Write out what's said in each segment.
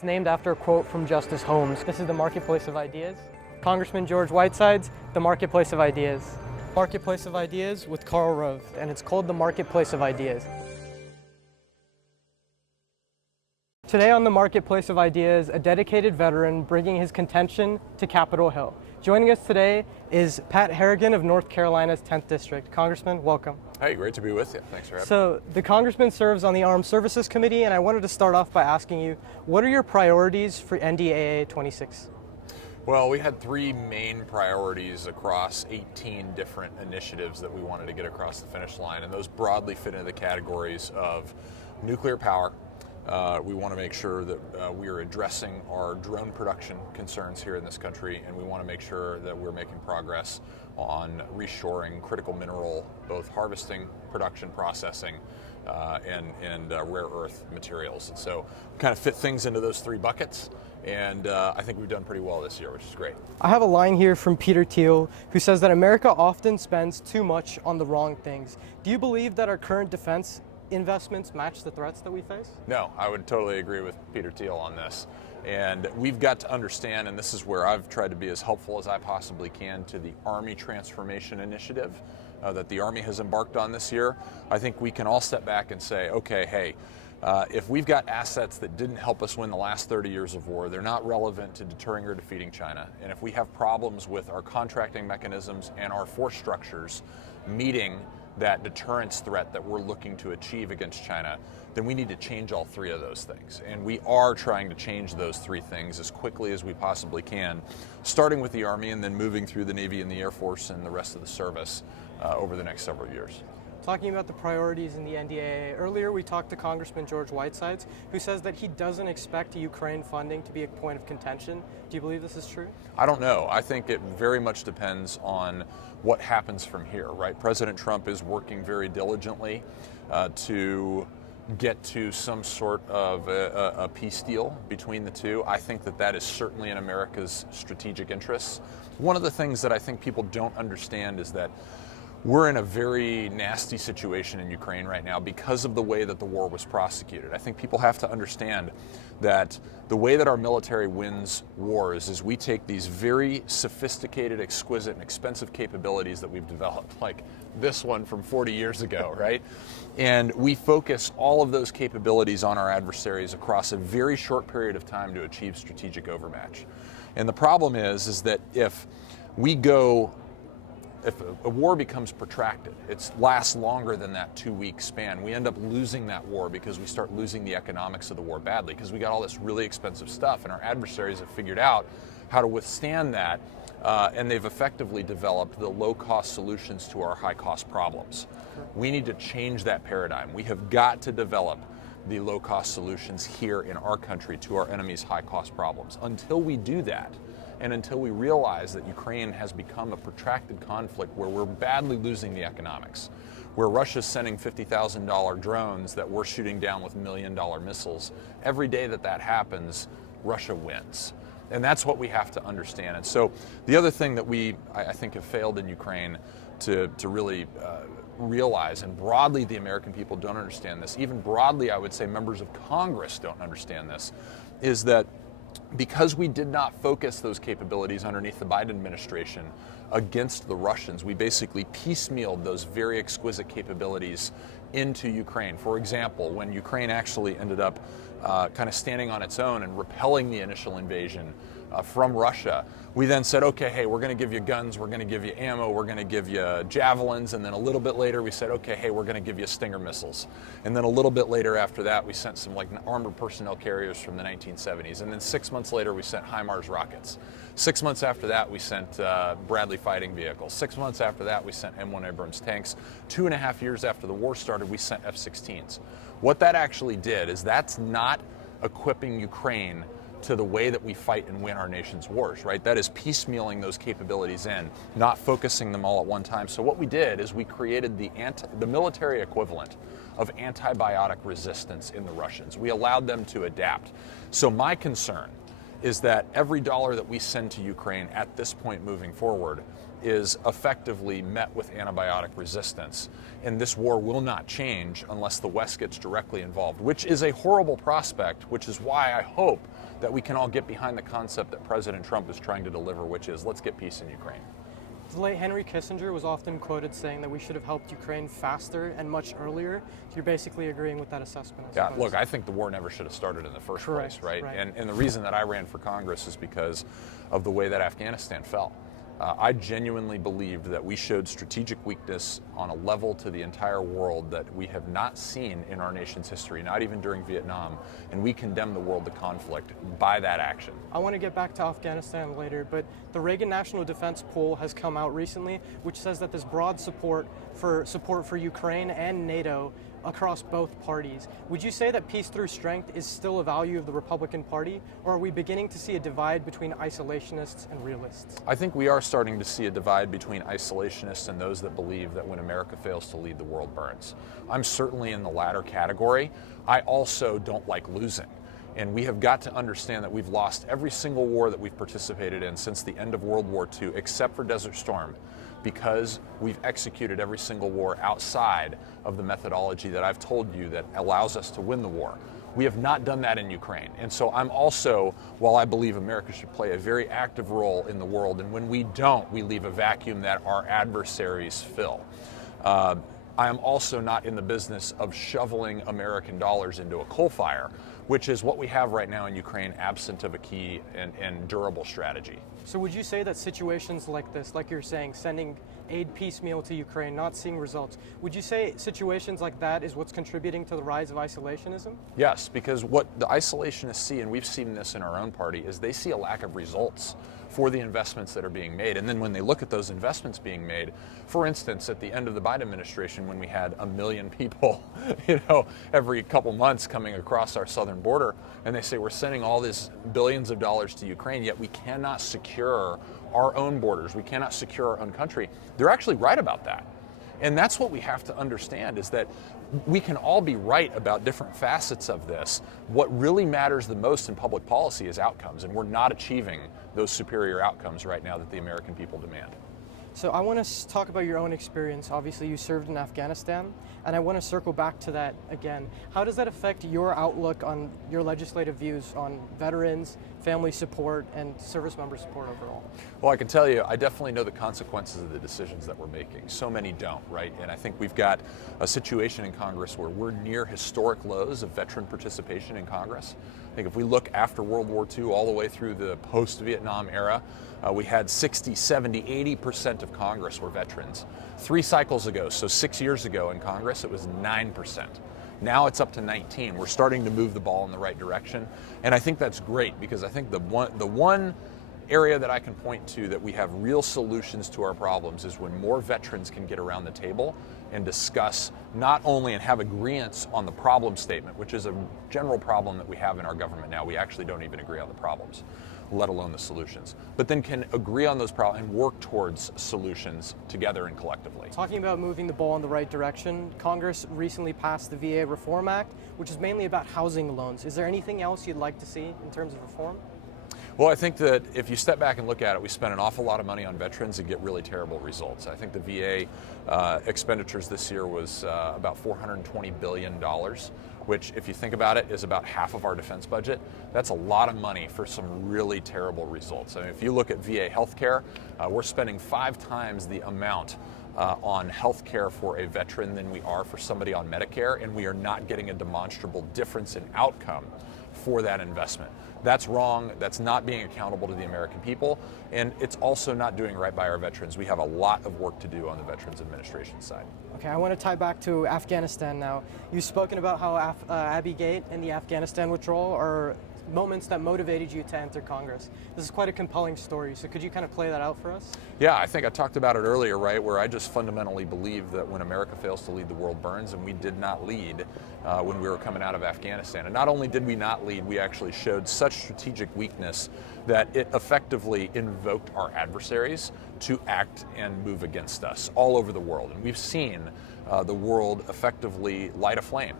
It's named after a quote from Justice Holmes. This is the marketplace of ideas. Congressman George Whiteside's The Marketplace of Ideas. Marketplace of Ideas with Karl Rove, and it's called The Marketplace of Ideas. Today on The Marketplace of Ideas, a dedicated veteran bringing his contention to Capitol Hill. Joining us today is Pat Harrigan of North Carolina's 10th District. Congressman, welcome. Hey, great to be with you. Thanks for having me. So, the Congressman serves on the Armed Services Committee, and I wanted to start off by asking you, what are your priorities for NDAA 26? Well, we had three main priorities across 18 different initiatives that we wanted to get across the finish line, and those broadly fit into the categories of nuclear power. We want to make sure that we are addressing our drone production concerns here in this country, and we want to make sure that we're making progress on reshoring critical mineral, both harvesting, production, processing, and rare earth materials. And so kind of fit things into those three buckets, and I think we've done pretty well this year, which is great. I have a line here from Peter Thiel, who says that America often spends too much on the wrong things. Do you believe that our current defense investments match the threats that we face? No, I would totally agree with Peter Thiel on this. And we've got to understand, and this is where I've tried to be as helpful as I possibly can to the Army Transformation Initiative that the Army has embarked on this year. I think we can all step back and say, okay, hey, if we've got assets that didn't help us win the last 30 years of war, they're not relevant to deterring or defeating China. And if we have problems with our contracting mechanisms and our force structures meeting that deterrence threat that we're looking to achieve against China, then we need to change all three of those things. And we are trying to change those three things as quickly as we possibly can, starting with the Army and then moving through the Navy and the Air Force and the rest of the service over the next several years. Talking about the priorities in the NDAA, earlier we talked to Congressman George Whitesides, who says that he doesn't expect Ukraine funding to be a point of contention. Do you believe this is true? I don't know. I think it very much depends on what happens from here, right? President Trump is working very diligently to get to some sort of a peace deal between the two. I think that that is certainly in America's strategic interests. One of the things that I think people don't understand is that we're in a very nasty situation in Ukraine right now because of the way that the war was prosecuted. I think people have to understand that the way that our military wins wars is we take these very sophisticated, exquisite, and expensive capabilities that we've developed, like this one from 40 years ago, right? And we focus all of those capabilities on our adversaries across a very short period of time to achieve strategic overmatch. And the problem is that if a war becomes protracted, it lasts longer than that 2-week span, we end up losing that war because we start losing the economics of the war badly because we got all this really expensive stuff and our adversaries have figured out how to withstand that and they've effectively developed the low-cost solutions to our high-cost problems. We need to change that paradigm. We have got to develop the low-cost solutions here in our country to our enemy's high-cost problems. Until we do that, and until we realize that Ukraine has become a protracted conflict where we're badly losing the economics, where Russia's sending $50,000 drones that we're shooting down with $1 million missiles, every day that that happens, Russia wins. And that's what we have to understand. And so the other thing that I think have failed in Ukraine to really realize, and broadly the American people don't understand this, even broadly I would say members of Congress don't understand this, is that because we did not focus those capabilities underneath the Biden administration against the Russians, we basically piecemealed those very exquisite capabilities into Ukraine. For example, when Ukraine actually ended up kind of standing on its own and repelling the initial invasion from Russia, we then said, okay, hey, we're going to give you guns, we're going to give you ammo, we're going to give you javelins, and then a little bit later we said, okay, hey, we're going to give you Stinger missiles. And then a little bit later after that, we sent some like armored personnel carriers from the 1970s. And then 6 months later, we sent HIMARS rockets. 6 months after that, we sent Bradley fighting vehicles. 6 months after that, we sent M1 Abrams tanks. 2.5 years after the war started, we sent F-16s. What that actually did is that's not equipping Ukraine to the way that we fight and win our nation's wars, right? That is piecemealing those capabilities in, not focusing them all at one time. So what we did is we created the military equivalent of antibiotic resistance in the Russians. We allowed them to adapt. So my concern is that every dollar that we send to Ukraine at this point moving forward is effectively met with antibiotic resistance. And this war will not change unless the West gets directly involved, which is a horrible prospect, which is why I hope that we can all get behind the concept that President Trump is trying to deliver, which is let's get peace in Ukraine. The late Henry Kissinger was often quoted saying that we should have helped Ukraine faster and much earlier. So you're basically agreeing with that assessment, I suppose. Yeah, look, I think the war never should have started in the first place, right? And the reason that I ran for Congress is because of the way that Afghanistan fell. I genuinely believed that we showed strategic weakness on a level to the entire world that we have not seen in our nation's history, not even during Vietnam, and we condemn the world to conflict by that action. I want to get back to Afghanistan later, but the Reagan National Defense Poll has come out recently, which says that there's broad support for Ukraine and NATO across both parties. Would you say that peace through strength is still a value of the Republican Party, or are we beginning to see a divide between isolationists and realists? I think we are starting to see a divide between isolationists and those that believe that when America fails to lead, the world burns. I'm certainly in the latter category. I also don't like losing. And we have got to understand that we've lost every single war that we've participated in since the end of World War II, except for Desert Storm, because we've executed every single war outside of the methodology that I've told you that allows us to win the war. We have not done that in Ukraine. And so I'm also, while I believe America should play a very active role in the world, and when we don't, we leave a vacuum that our adversaries fill. I am also not in the business of shoveling American dollars into a coal fire, which is what we have right now in Ukraine, absent of a key and durable strategy. So would you say that situations like this, like you're saying, sending aid piecemeal to Ukraine, not seeing results, would you say situations like that is what's contributing to the rise of isolationism? Yes, because what the isolationists see, and we've seen this in our own party, is they see a lack of results for the investments that are being made. And then when they look at those investments being made, for instance, at the end of the Biden administration, when we had 1 million people, every couple months coming across our southern border, and they say we're sending all these billions of dollars to Ukraine, yet we cannot secure our own borders, we cannot secure our own country. They're actually right about that. And that's what we have to understand, is that we can all be right about different facets of this. What really matters the most in public policy is outcomes, and we're not achieving those superior outcomes right now that the American people demand. So I want to talk about your own experience. Obviously, you served in Afghanistan, and I want to circle back to that again. How does that affect your outlook on your legislative views on veterans, family support, and service member support overall? Well, I can tell you, I definitely know the consequences of the decisions that we're making. So many don't, right? And I think we've got a situation in Congress where we're near historic lows of veteran participation in Congress. I think if we look after World War II all the way through the post-Vietnam era, we had 60, 70, 80% of Congress were veterans. 3 cycles ago, so 6 years ago in Congress, it was 9%. Now it's up to 19. We're starting to move the ball in the right direction. And I think that's great, because I think the one area that I can point to that we have real solutions to our problems is when more veterans can get around the table and discuss not only and have agreements on the problem statement, which is a general problem that we have in our government now. We actually don't even agree on the problems, let alone the solutions, but then can agree on those problems and work towards solutions together and collectively. Talking about moving the ball in the right direction, Congress recently passed the VA Reform Act, which is mainly about housing loans. Is there anything else you'd like to see in terms of reform? Well, I think that if you step back and look at it, we spend an awful lot of money on veterans and get really terrible results. I think the VA expenditures this year was about $420 billion, which, if you think about it, is about half of our defense budget. That's a lot of money for some really terrible results. I mean, if you look at VA healthcare, we're spending 5 times the amount on health care for a veteran than we are for somebody on Medicare, and we are not getting a demonstrable difference in outcome for that investment. That's wrong. That's not being accountable to the American people, and it's also not doing right by our veterans. We have a lot of work to do on the Veterans Administration side. Okay, I want to tie back to Afghanistan now. You've spoken about how Abbey Gate and the Afghanistan withdrawal are moments that motivated you to enter Congress. This is quite a compelling story, so could you kind of play that out for us? Yeah, I think I talked about it earlier, right, where I just fundamentally believe that when America fails to lead, the world burns, and we did not lead when we were coming out of Afghanistan. And not only did we not lead, we actually showed such strategic weakness that it effectively invoked our adversaries to act and move against us all over the world. And we've seen the world effectively light a flame.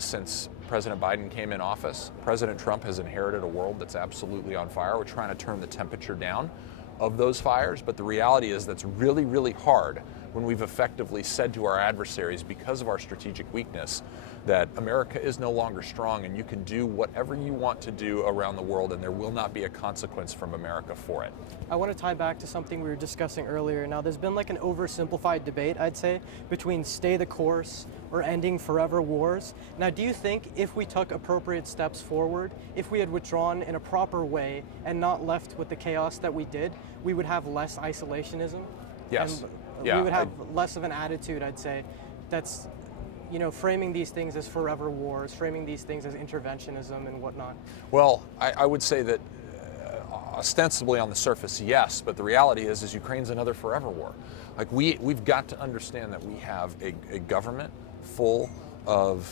Since President Biden came in office, President Trump has inherited a world that's absolutely on fire. We're trying to turn the temperature down of those fires, but the reality is that's really, really hard when we've effectively said to our adversaries, because of our strategic weakness, that America is no longer strong and you can do whatever you want to do around the world and there will not be a consequence from America for it. I want to tie back to something we were discussing earlier. Now, there's been like an oversimplified debate, I'd say, between stay the course or ending forever wars. Now, do you think if we took appropriate steps forward, if we had withdrawn in a proper way and not left with the chaos that we did, we would have less isolationism? Yes. And yeah, we would have less of an attitude, I'd say, that's, you know, framing these things as forever wars, framing these things as interventionism and whatnot. Well, I would say that ostensibly on the surface, yes, but the reality is Ukraine's another forever war. Like we've got to understand that we have a government full of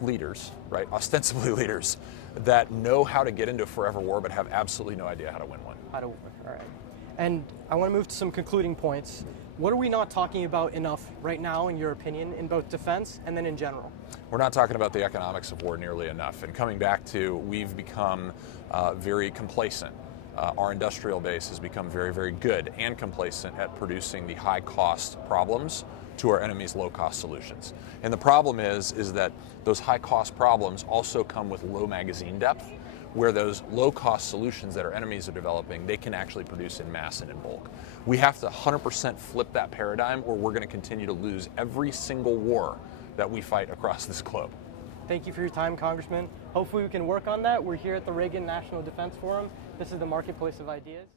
leaders, right? Ostensibly leaders that know how to get into a forever war, but have absolutely no idea how to win one. All right. And I want to move to some concluding points. What are we not talking about enough right now, in your opinion, in both defense and then in general? We're not talking about the economics of war nearly enough. And coming back to, we've become very complacent. Our industrial base has become very, very good and complacent at producing the high-cost problems to our enemies' low-cost solutions. And the problem is that those high-cost problems also come with low magazine depth, where those low-cost solutions that our enemies are developing, they can actually produce in mass and in bulk. We have to 100% flip that paradigm, or we're going to continue to lose every single war that we fight across this globe. Thank you for your time, Congressman. Hopefully we can work on that. We're here at the Reagan National Defense Forum. This is the Marketplace of Ideas.